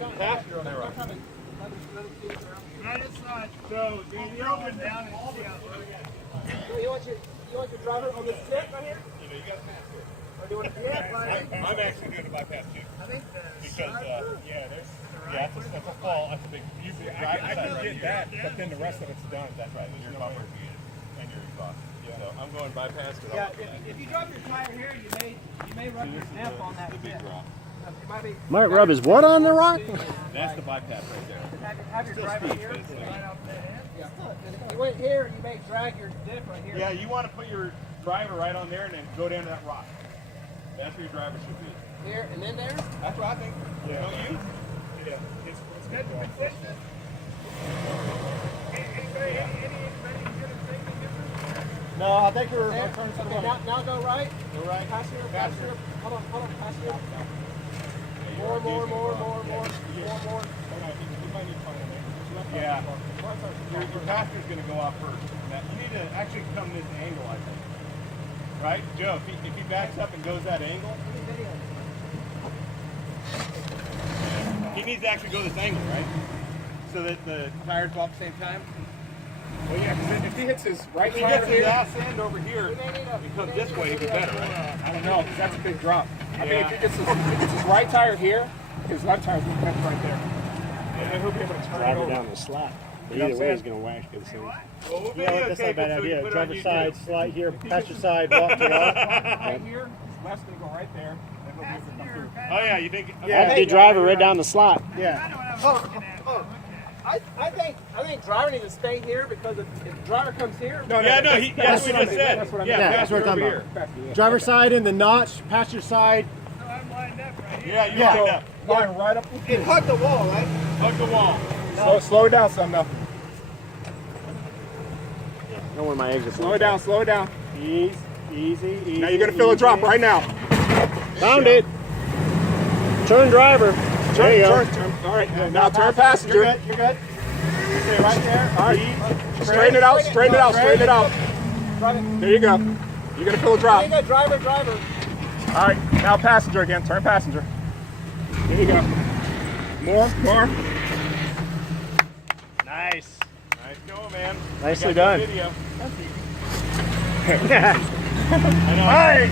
Passenger on that right. Right inside. So, the open down and see how So you want your driver on the stick right here? You know, you got to pass it. Or do you want to I'm actually doing a bypass too. I think Because, that's a fall. That's a big, usually I can get that, but then the rest of it's done. That's right. Your bumper and your exhaust. Yeah. So I'm going bypass. Yeah, if you drop your tire here, you may rub your snap on that big tip. drop. Might rub his what on the rock? That's the bypass right there. Have your driver steep, here. but it's Right off the end. Yeah. If you went here, you may drag your dip right here. Yeah, you want to put your driver right on there and then go down to that rock. That's where your driver should be. Here and then there? That's what I think. Yeah. Don't you? Yeah. It's good to fit. Anybody get a safety difference? No, I think we're There. Okay, now go right. Go right. Pass here, pass here. Hold on, pass here. More. Hold on, you might need to find a man. Yeah. Your passenger's going to go off first. Now, you need to actually come this angle, I think. Right? Joe, if he backs up and goes that angle, he needs to actually go this angle, right? So that the tires go off at the same time. Well, yeah, because if he hits his right If he tire gets his here, ass end over here, he comes this way, he'd be better, right? I don't know, because that's a big drop. I think Yeah. if he gets his right tire here, his left tire's going to catch right there. And then he'll be able to turn it drive over. her down the slot. But You know either what way, I'm he's going to whack this thing. Well, we'll You know what? That's not a bad idea. Driver side, slide here, passenger side, walk to walk. Right here, his left's going to go right there, and he'll be able to come through. Oh yeah, you think? Have the driver right down the slot. Yeah. I think driver needs to stay here because if the driver comes here, No, Yeah, no, that's what he just said. That's what I mean. Yeah, that's what I'm talking over about. Driver side in the notch, passenger side. So I'm lined up right here. Yeah, you lined up. Line right up. it hug the wall, right? Hug the wall. Slow it down some, though. Know where my exit Slow it down, slow it down. Easy, easy. Now you're going to feel a drop right now. Found it. Turn driver. There you go. Turn. All right, now turn passenger. You're good. Stay right there. All right. Straighten it out, straighten it out, straighten it out. There you go. You're going to feel a drop. There you go, driver. All right, now passenger again. Turn passenger. There you go. More. Nice. Nice going, man. Nicely I got the done. Video. I know. All right.